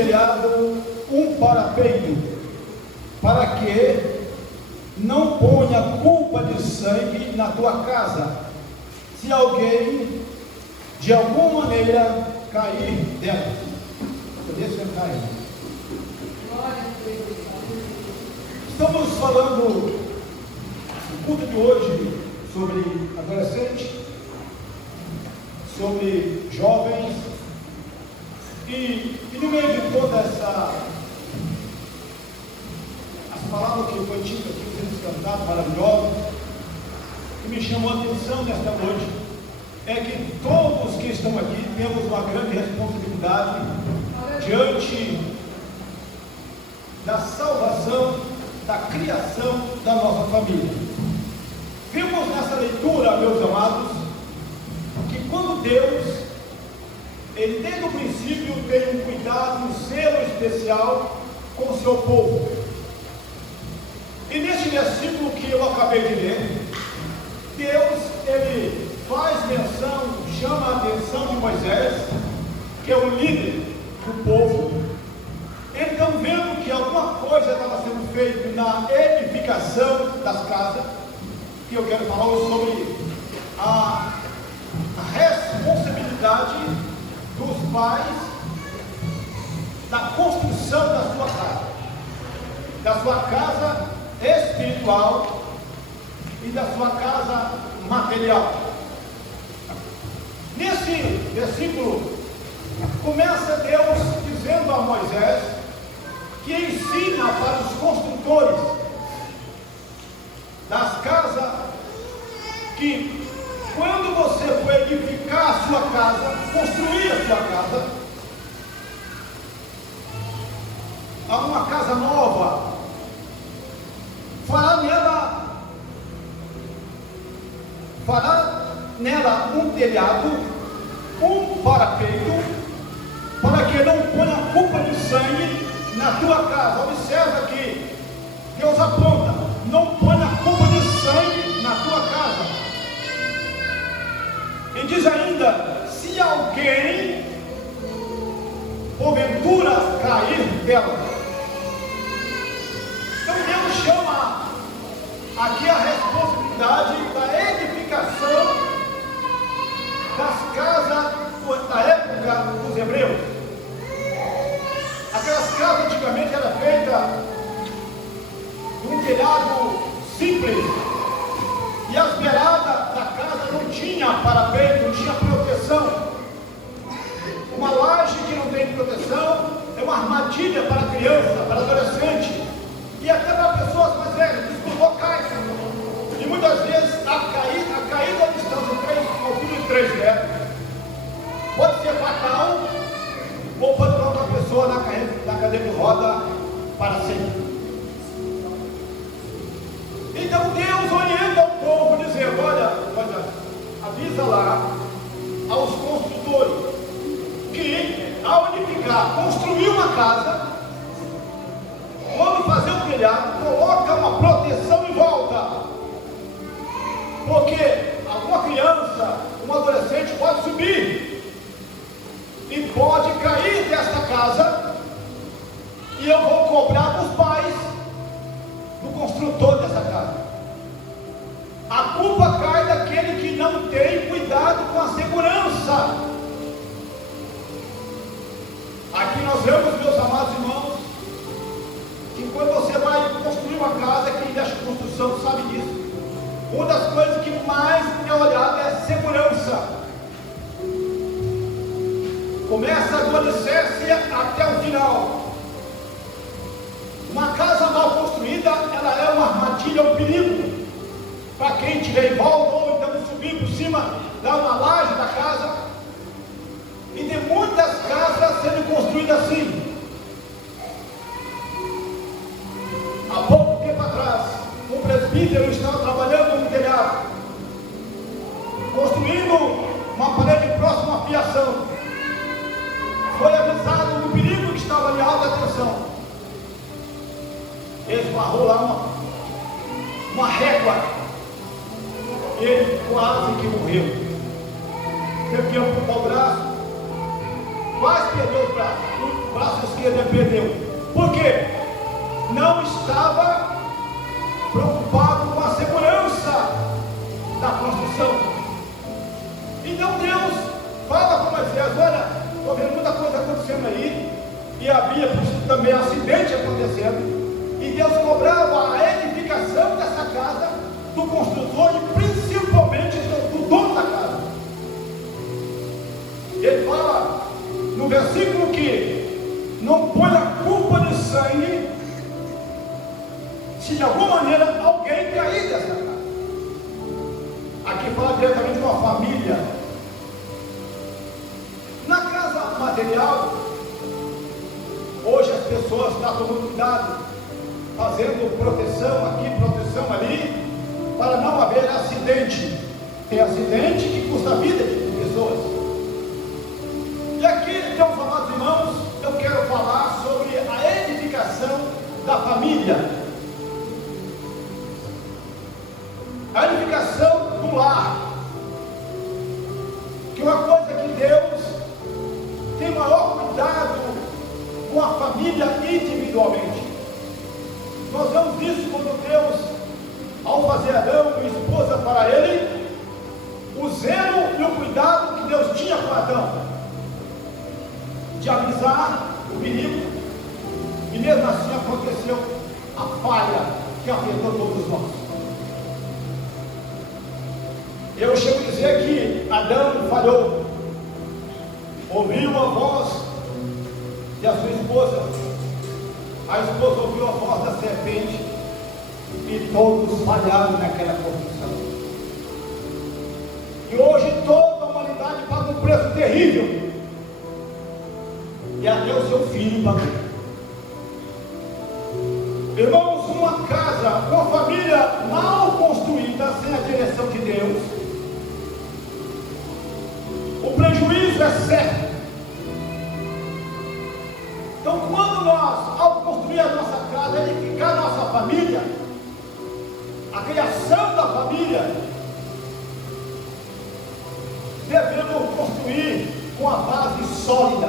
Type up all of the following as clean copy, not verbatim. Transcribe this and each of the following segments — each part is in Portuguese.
telhado, um parapeito, para que não ponha culpa de sangue na tua casa, se alguém de alguma maneira cair dela. Poder sentar aí. Estamos falando no culto de hoje sobre adolescentes, sobre jovens, e no meio de toda essa as palavras que foi dita aqui, vocês cantaram, maravilhosas, o que me chamou a atenção nesta noite é que todos que estão aqui temos uma grande responsabilidade diante da salvação, da criação da nossa família. Vimos nessa leitura, meus amados, que quando Deus, Ele desde o princípio tem um cuidado, um selo especial com o seu povo. E neste versículo que eu acabei de ler, Deus, Ele faz menção, chama a atenção de Moisés, que é o líder do povo. Então, vendo que alguma coisa estava sendo feita na edificação das casas, que eu quero falar hoje sobre a responsabilidade dos pais da construção da sua casa espiritual e da sua casa material. Nesse versículo começa Deus dizendo a Moisés que ensina para os construtores das casas que quando você for edificar a sua casa, construir a sua casa, uma casa nova, fará nela um telhado, um parapeito, para que não ponha culpa de sangue na tua casa. Observa que Deus aponta: não ponha culpa de sangue na tua casa. E diz ainda: se alguém porventura cair dela. Então Deus chama aqui a responsabilidade da edificação das casas da época dos hebreus. Aquelas casas antigamente eram feitas de um telhado simples, e as beiradas da casa não tinha parapeito, não tinha proteção. Uma laje que não tem proteção é uma armadilha para criança, para adolescente, e até para pessoas mais velhas, desculpou, cai. E muitas vezes a caída à distância de altura de 3 metros pode ser fatal, ou pode colocar a pessoa na cadeira de roda para sempre. Então Deus orienta o povo dizendo: olha, avisa lá aos construtores que ao edificar, construir uma casa, quando fazer o telhado, coloca uma proteção em volta, porque alguma criança, um adolescente pode subir e pode cair desta casa, e eu vou cobrar dos pais do construtor dessa casa. A culpa cai daquele que não tem cuidado com a segurança. Aqui nós vemos, meus amados irmãos, que quando você vai construir uma casa, quem mexe com construção sabe disso, uma das coisas que mais é olhada é a segurança. Começa do alicerce até o final. Uma casa mal construída, ela é uma armadilha, um perigo para quem tiver em volta, ou então subir por cima, dar uma laje da casa. E tem muitas casas sendo construídas assim. Há pouco tempo atrás, um presbítero estava trabalhando no telhado, construindo uma parede próxima à fiação. Foi avisado do perigo que estava ali, alta tensão. Esbarrou lá uma régua. Ele quase que morreu. Teve que amputar o braço, quase perdeu o braço esquerda perdeu. Por quê? Não estava preocupado com a segurança da construção. Então Deus fala com Moisés: olha, estou vendo muita coisa acontecendo aí, e havia também acidente acontecendo, e Deus cobrava a edificação dessa casa do construtor e principalmente do dono da casa. Ele fala no versículo que não põe a culpa de sangue se de alguma maneira alguém cair dessa casa. Aqui fala diretamente de uma família. Na casa material, hoje as pessoas estão tomando cuidado, fazendo proteção aqui, proteção ali, para não haver acidente. Tem acidente que custa a vida de pessoas. E aqui, meus amados irmãos, eu quero falar sobre a edificação da família. A edificação do lar, que é uma coisa que Deus tem maior cuidado com a família individualmente. Nós vemos isso quando Deus, ao fazer Adão e esposa para ele, o zelo e o cuidado que Deus tinha com Adão, de avisar o perigo, e mesmo assim aconteceu a falha que afetou todos nós. Eu chego a dizer que Adão falhou, ouviu a voz de a sua esposa, a esposa ouviu a voz da serpente, e todos falharam naquela construção. E hoje toda a humanidade paga um preço terrível, e até o seu filho pagou. Irmãos, uma casa, uma família mal construída, sem a direção de Deus, o prejuízo é certo. Então, quando nós, ao construir a nossa casa, edificar a nossa família, a criação da família, devemos construir com a base sólida,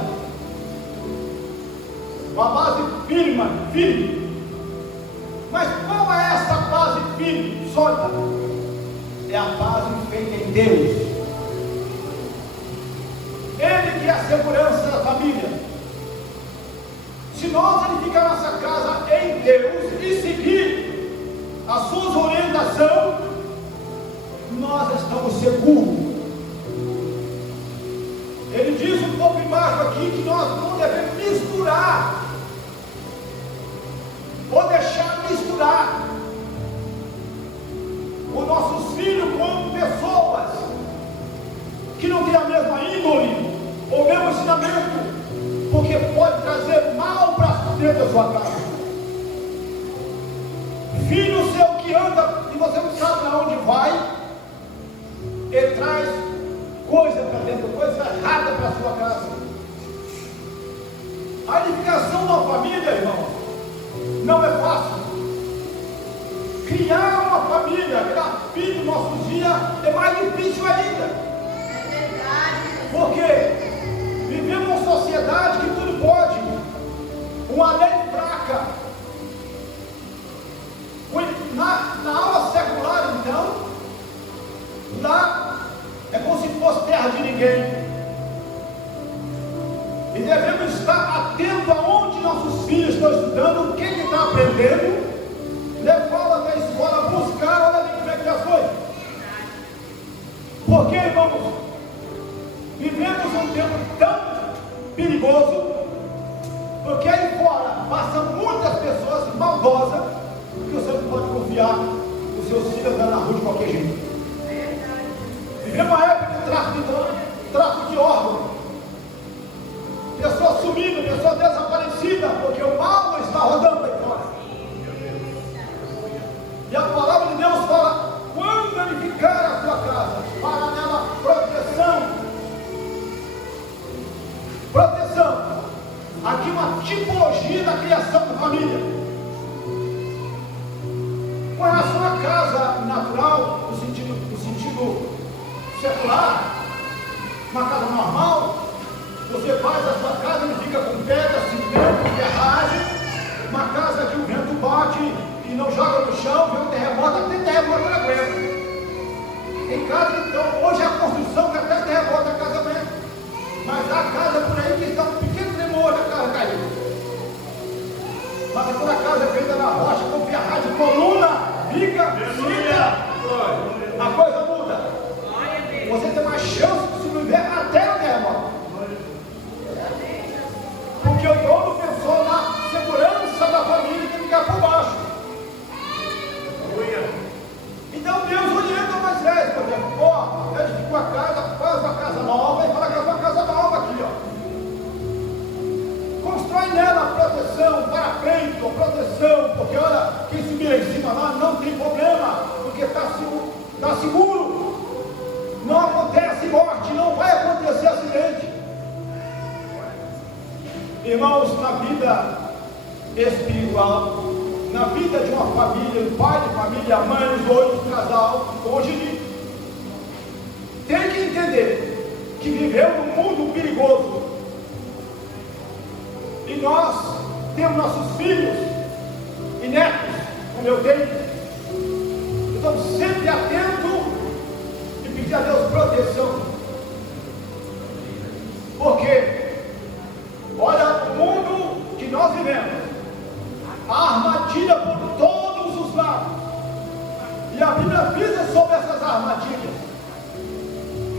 uma base firme. Mas qual é essa base firme, sólida? É a base feita em Deus. Ele que é a segurança da família. Se nós edificar nossa casa em Deus e seguir as suas orientações, nós estamos seguros. Ele diz um pouco embaixo aqui que nós não devemos misturar, ou deixar misturar os nossos filhos com pessoas que não têm a mesma índole ou o mesmo ensinamento, porque pode trazer mal para dentro da sua casa. Filho seu que anda e você não sabe para onde vai, ele traz coisa para dentro, coisa errada para a sua casa. A edificação da família, irmão, não é fácil. Criar uma família, criar filho no nosso dia é mais difícil ainda. É verdade. Porque vivemos uma sociedade que tudo pode, uma lei fraca. Na aula secular, então, lá é como se fosse terra de ninguém. E devemos estar atentos aonde nossos filhos estão estudando, o que ele está aprendendo, levá-lo até a escola, buscar, olha ali como é que já foi. Porque, irmãos, vivemos um tempo tão perigoso, porque aí fora passam muitas pessoas maldosas, que você não pode confiar os seus filhos andando na rua de qualquer jeito. Vivemos uma época de tráfico de órgãos, pessoa sumida, pessoa desaparecida, porque o mal está rodando aí fora. E a palavra de Deus fala: quando edificar a sua casa, para nela proteção. Aqui uma tipologia da criação da família. Com relação à casa natural, no sentido secular, uma casa normal, você faz a sua casa, ele fica com pedra, cimento, Tem casa, então, hoje a construção que até derrota casamento. Mas há casa por aí que está um pequeno tremor da casa caiu. Mas quando a casa é feita na rocha, com ferragem de coluna, fica, a coisa muda. Você tem mais chance de sobreviver até o terremoto. Porque o dono pensou na segurança da família que ficar por baixo. Então Deus orienta o Moisés, por exemplo, ó, edificou a casa, faz uma casa nova e fala que é uma casa nova aqui, ó. Constrói nela proteção, parapente, proteção, porque olha, quem subir lá em cima lá não tem problema, porque está seguro. Não acontece morte, não vai acontecer acidente. Irmãos, na vida espiritual, na vida de uma família, o pai de família, a mãe, os dois, o casal, hoje tem que entender que vivemos num mundo perigoso. E nós temos nossos filhos e netos, como eu tenho. Estamos sempre atentos e pedir a Deus proteção. Porque, olha o mundo que nós vivemos. A armadilha por todos os lados. E a Bíblia avisa sobre essas armadilhas.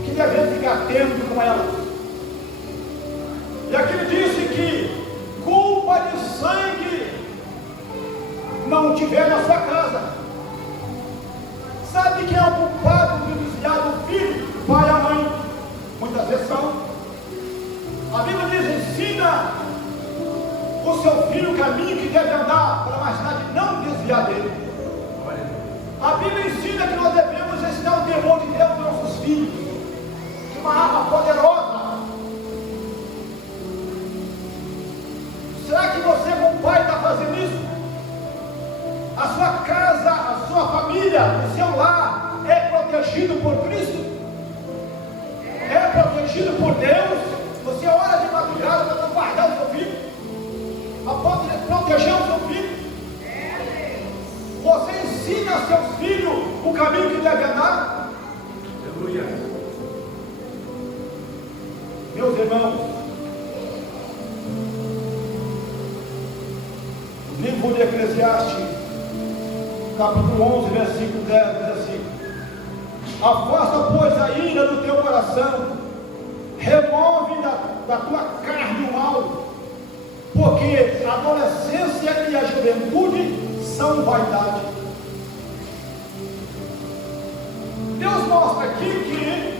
Que devemos ficar atentos com elas. E aqui ele disse que culpa de sangue não tiver na sua casa. Sabe quem é o culpado de desviar do filho? O pai e a mãe. Muitas vezes são. A Bíblia diz: ensina o seu filho o caminho que deve andar, para mais tarde não desviar dele. A Bíblia ensina que nós devemos ensinar o temor de Deus aos nossos filhos, de uma arma poderosa. Será que você, como pai, está fazendo isso? A sua casa, a sua família, o seu lar é protegido por Cristo? É protegido por Deus? Você ora de madrugada para guardar o seu filho? A proteger o seu filho? Você ensina a seus filhos o caminho que deve andar? Aleluia. Meus irmãos, o livro de Eclesiastes, capítulo 11, versículo 10, diz assim: afasta, pois, a ira do teu coração, remove da tua carne o mal, porque a adolescência e a juventude são vaidade. Deus mostra aqui que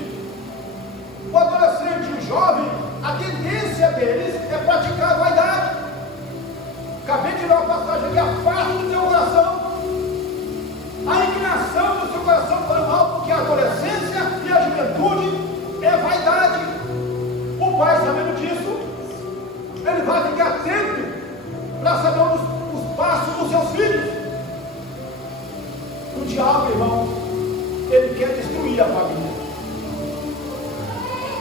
o adolescente e o jovem, a tendência deles é praticar a vaidade. Acabei de ler uma passagem aqui: afasta do teu coração a inclinação do seu coração para o mal, porque a adolescência e a juventude é vaidade. O pai, sabendo disso, ele vai ficar atento para saber os passos dos seus filhos. O diabo, irmão, ele quer destruir a família.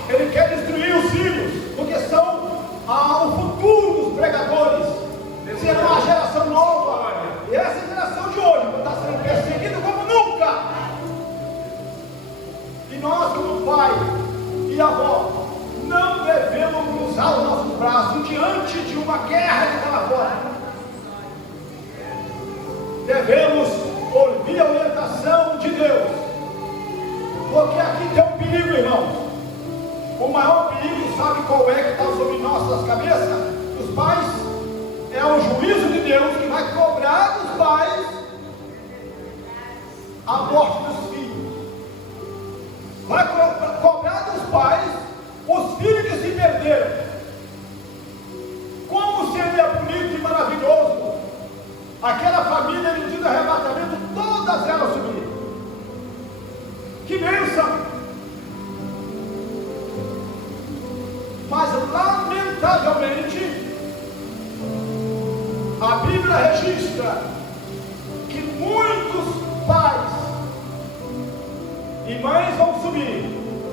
Ele quer destruir os filhos, porque são o futuro dos pregadores. Será uma geração nova. E essa geração de hoje está sendo perseguida como nunca. E nós, como pai e avó, não devemos cruzar os nossos braços diante de uma guerra que está lá fora. Devemos ouvir a orientação de Deus, porque aqui tem um perigo, irmão. O maior perigo, sabe qual é que está sobre nossas cabeças? Os pais. É o juízo de Deus que vai cobrar dos pais a morte dos filhos. Vai cobrar dos pais os filhos que se perderam. Como seria bonito e maravilhoso aquela família no dia do arrebatamento, todas elas subirem. Que bênção! Mas lamentavelmente a Bíblia registra que muitos pais e mães vão subir,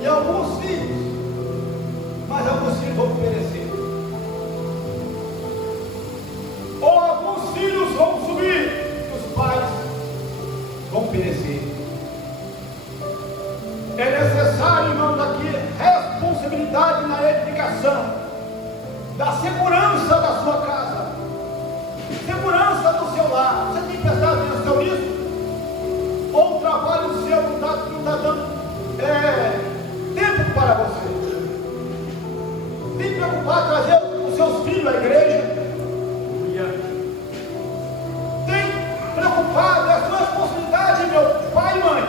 e alguns filhos, mas alguns filhos vão perecer. Ou alguns filhos vão subir, e os pais vão perecer. prioridade na edificação da segurança da sua casa, segurança do seu lar. Você tem prestado atenção nisso? Ou o trabalho seu não está dando tempo para você? Tem preocupado em trazer os seus filhos à igreja? Tem preocupado, é a sua responsabilidade, meu pai e mãe,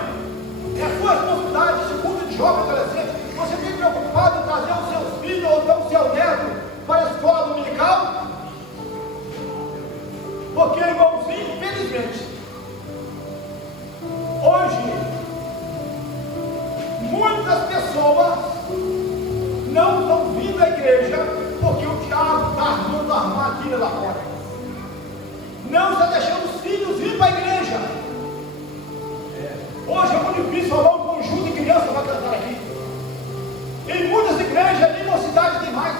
é a sua responsabilidade, segundo de jovem adolescente. Você tem preocupado em trazer os seus filhos ou então o seu neto para a escola dominical? Porque, irmãozinho, infelizmente, hoje, muitas pessoas não estão vindo à igreja porque o diabo está armando a armadilha lá fora. Não está deixando os filhos ir para a igreja. Hoje é muito difícil falar um conjunto de crianças para cantar aqui. Em muitas igrejas, nem mocidade tem mais.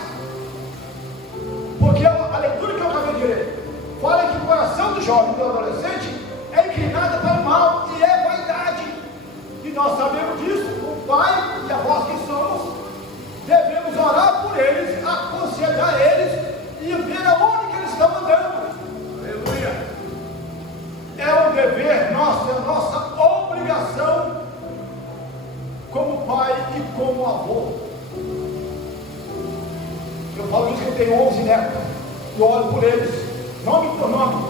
Porque a leitura que eu acabei de ler fala que o coração do jovem, do adolescente, é inclinado para o mal e é vaidade. E nós sabemos disso. O pai e a voz que somos, devemos orar por eles, aconselhar eles e ver aonde que eles estão andando. Aleluia! É um dever nosso, é a nossa obrigação como pai e como avô. Eu falo isso que eu tenho 11 netos, eu olho por eles, nome por nome,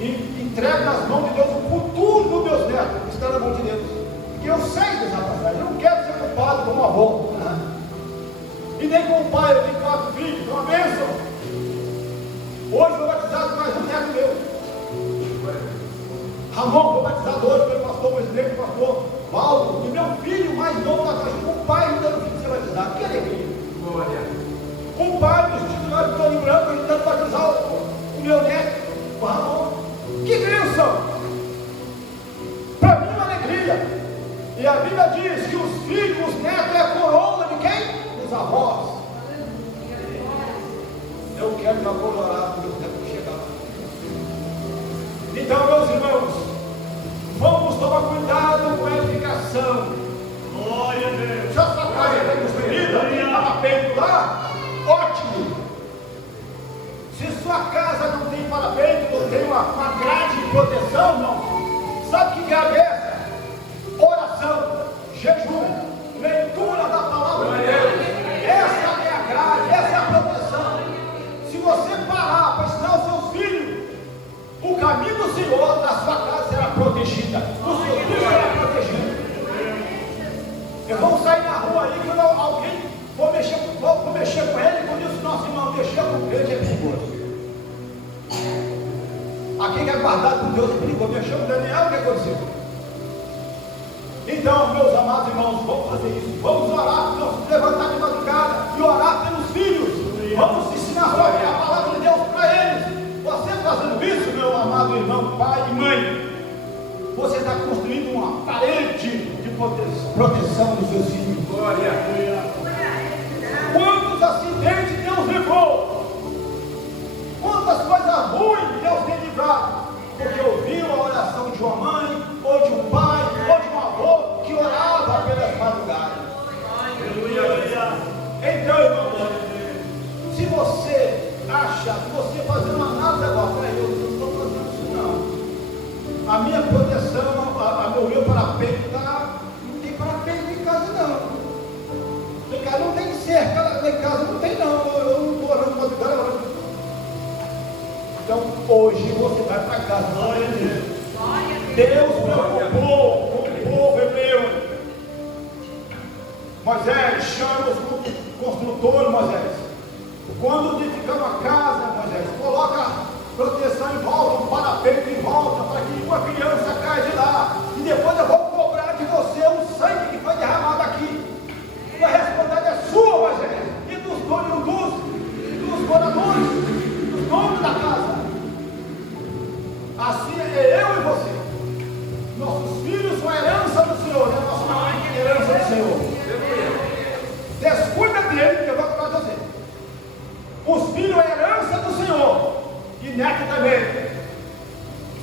e entrego nas mãos de Deus o futuro dos meus netos, que está na mão de Deus. E eu sei dessa passagem, eu não quero ser culpado como avô, e nem como pai. Eu tenho 4 filhos, é uma bênção. Hoje vou batizar mais um neto meu, Ramon, foi batizado hoje pelo pastor presidente, pastor Paulo, e meu filho mais novo está junto com o pai ainda no fim de ser batizado. Que alegria! Glória! O pai dos titulares do Tony Branco ajudando a batizar o meu neto, o Ramon. Que bênção! Para mim é uma alegria. E a Bíblia diz que os filhos, os netos é a coroa de quem? Dos avós. Eu quero me acolorar para meus netos chegar. Então, meus irmãos, vamos tomar cuidado com a edificação. Glória a Deus. Se a sua casa tem construída, tem parapeito lá, ótimo. Se sua casa não tem parapeito, não tem uma grade de proteção, não. Sabe que grade é essa? Oração, jejum, leitura da palavra de Deus. Essa é a grade, essa é a proteção. Se você parar para ensinar os seus filhos o caminho do Senhor, a sua casa será protegida, o seu filho será protegido. Eles vão sair na rua aí, quando alguém for mexer com ele, quando isso nosso irmão mexer com ele, é perigoso. Aqui que é guardado por Deus é perigoso. Mexeu com Daniel, o que aconteceu? Então, meus amados irmãos, vamos fazer isso. Vamos orar, vamos levantar de madrugada e orar pelos filhos. Vamos ensinar a palavra de Deus para eles. Você fazendo isso, meu amado irmão, pai e mãe, você está construindo uma parede de proteção dos seus filhos. Glória. Quantos acidentes Deus livrou? Quantas coisas ruins Deus tem livrado? Porque ouviu a oração de uma mãe, ou de um pai, ou de um avô, que orava pelas madrugadas. Então, irmão, se você acha, se você fazer uma análise agora, peraí, eu não estou fazendo isso não. A minha proteção, o meu parapeito não tem parapeito em casa não. Em casa não tem cerca, lá em casa não tem não. Eu não estou orando madrugada, orando. Então hoje você vai para casa. Glória a Deus. Deus preocupou com o povo hebreu. Moisés, chama os construtores, Moisés. Quando edificamos a casa, Moisés, coloca proteção em volta, um parapeito em volta, para que uma criança caia de lá. E depois eu vou cobrar de você o sangue que foi derramado aqui. E a responsabilidade é sua, Moisés, e dos moradores, dos donos da casa. Assim é eu e você. Nossos filhos são a herança do Senhor, é a nossa herança do Senhor. Descuida dele, que eu vou falar para você. Os filhos é a herança do Senhor, e neto também.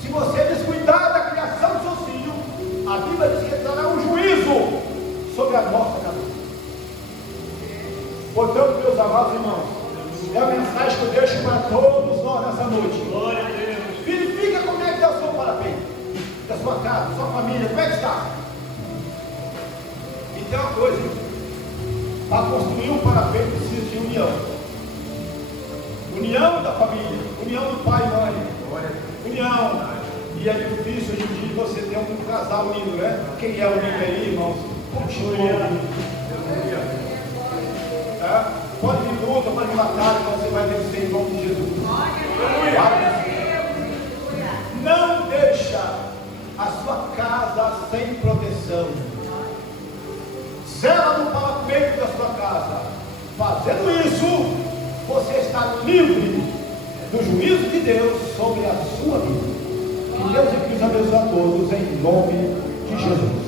Se você descuidar da criação dos seus filhos, a Bíblia diz que ele dará um juízo sobre a nossa cabeça. amados irmãos, é a mensagem que eu deixo para todos nós nessa noite. Glória a Deus. Verifica como é que está o seu parapeito, da sua casa, da sua família, como é que está? E tem uma coisa, para construir um parapeito precisa de união. União da família, união do pai e mãe, união. E é difícil hoje em dia você ter um casal unido, né? Quem é unido aí, irmãos? Continue unido. Pode vir luta, pode vir batalha, você vai vencer em nome de Jesus. Não deixa a sua casa sem proteção. Zela no parapeito da sua casa. Fazendo isso, você está livre do juízo de Deus sobre a sua vida. Que Deus e Cristo abençoe a todos em nome de Jesus.